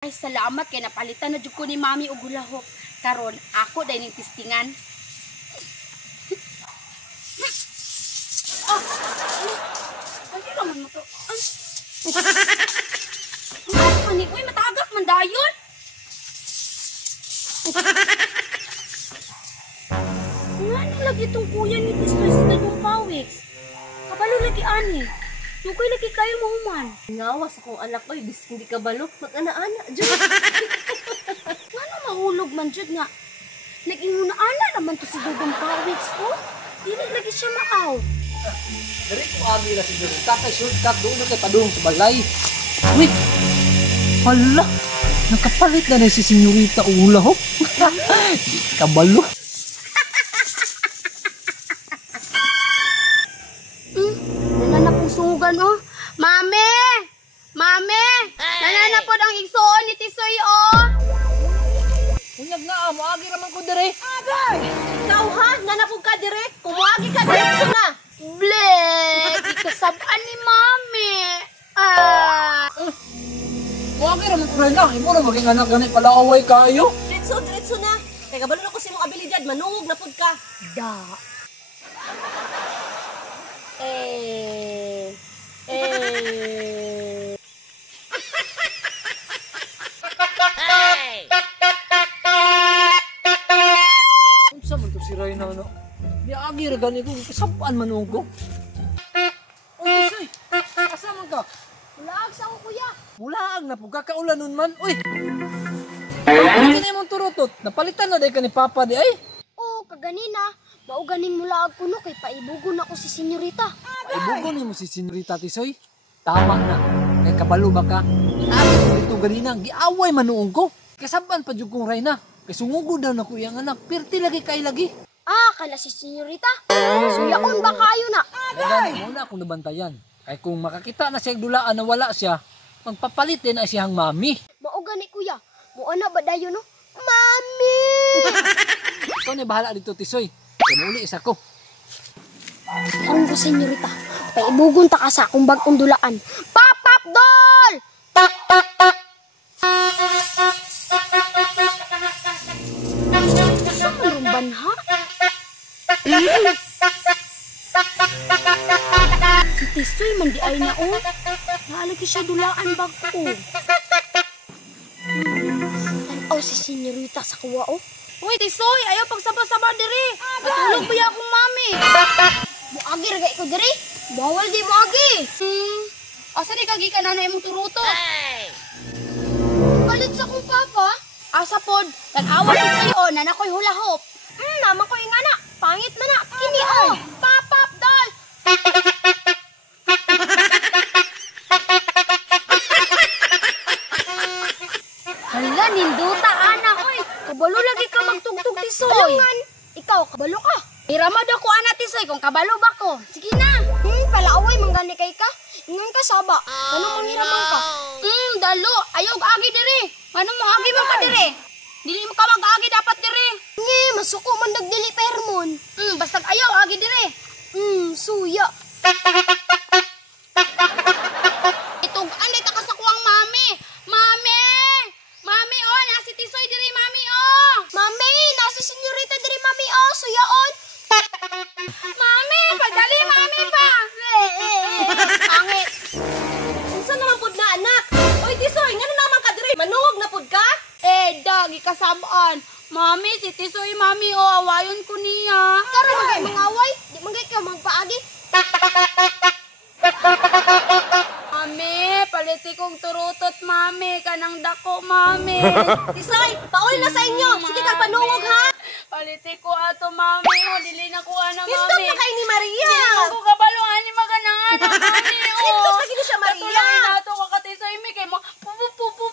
Ay salamat kay napalitan na jud ko ni mami og hulahok. Karon ako dai ning testingan. Ano naman mo to? Ano uy matagak man dayon. Ano lagi itong kuya ni Tistoy sa Tagong Pawis? Kabalo lagi ani. Dugay lagi kayo mahuman. Ngawas akong anak ko, bis hindi ka balok, mag-ana-ana, Diyos. Ano mahulog man jud nga? Nag-inguna-ana naman to si Dugong Pawis, oh. Dili lagi siya maaw. Dari ko agi na si Dugong. Kakay shortcut doon na kay padung sa balay. Wait! Hala! Nakapalit na si Senyorita Ulahok. Kabalo. Sungugan oh. Mame! Mame! Nananapod ang igsoon ni Tisoy oh. Unyag na, maagi naman ko dire. Agay! Ikaw ha? Nanapog ka direct? Kumuagi ka direct na! Bleh! Ikasabaan ni Mame. Maagi naman ko rin lang. Imo na maging anak ganit pala away kayo. Diretso na! Kaya kabalo na ko sa imong abilidad, manungog na pod ka. Da. Unsa man to si Rayna no? Di agi ra gani ko kasabaan man ko. Uy, say. Asa man ka? Wala sa ko kuya. Mulaag na pug kakaulanon man. Uy. Kini imong turutot. Napalitan na day ka ni Papa di ay. Oh, kaganina. Mao ganing mula ako no kay paibugon ako si Senyorita. Ibugon ni mo si Senyorita Tisoy. Tama na. Kay kabalo ba ka? Abi ko dito ganina giaway man noong ko. Kasabaan pa jud kong Rayna. Kay sungugod daw na ko iyang anak. Pirti lagi kay lagi. Ah, kala si Senyorita. Suyaon ba kayo na? Agay! Muna akong nabantayan. Kay kung makakita na siya dulaan na wala siya, magpapalit din na siyang mami. Mao gani kuya. Mo ana ba dayon no? Mami! Ikaw ni bahala dito Tisoy. Kanuli isa ko. Ang ko Senyorita. Paibugon ta ka sa akong bag-ong dulaan. Pap doll! Saan ang banha? Si Tisoy man di ay na oh. Naalagi siya dulaan bag ko. Tanaw si Senyorita sa kuwa oh. Uy Tisoy, ayaw pagsaba-saba diri. Matulog ba akong mami? Muagi ragay ko diri. Bawal di muagi. Asa di kagi ka na imong turuto? Galit sa kong papa. Asa pod, nag-away ko sa'yo na nakoy hulahop. Naman ko yung anak. Pangit man na. Kini oh. Papap doll. Hala, ninduta anak. Oy, kabalo lagi ka magtugtog Tisoy. Alangan, ikaw kabalo ka. Iramad ako anak Tisoy kung kabalo ba ko. Sige na. Palaaway manggani kay ka. Ingon ka saba. Ano manghiraman ka? Dalo. Ayaw agi diri. Ano mo agi man ka diri? Dili mo ka mag-agi dapat diri. Masuko man dagdili permon. Basta ayaw agi diri. Suya. Itugan dito ka sa kuwang mami. Mami! Mami oh, nasi Tisoy diri mami oh. Mami, nasi Senyorita diri mami oh, suyaon. Mami, pagdali mami pa. Angit. Unsa naman pod na anak? Oy Tisoy, ngano naman ka diri? Manungog na pod ka? Dagi kasabaan. Mami, si Tisoy mami oh, awayon ko niya. Karon magay mangaway, di magay ka magpaagi. Mami, paliti kong turutot mami, kanang dako mami. Tisoy, pauli na sa inyo. Sige kang panungog ha. Paliti ko ato mami, oh, dili na ko ana mami. Hindot na kay ni Maria. Dili ko kabaluan ni maganang ana mami. Hindot lagi ni siya Maria. Katulad na ato kakatisoy mi kay mo pupu